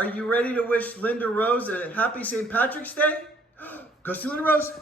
Are you ready to wish Linda Rose a happy St. Patrick's Day? Go see Linda Rose.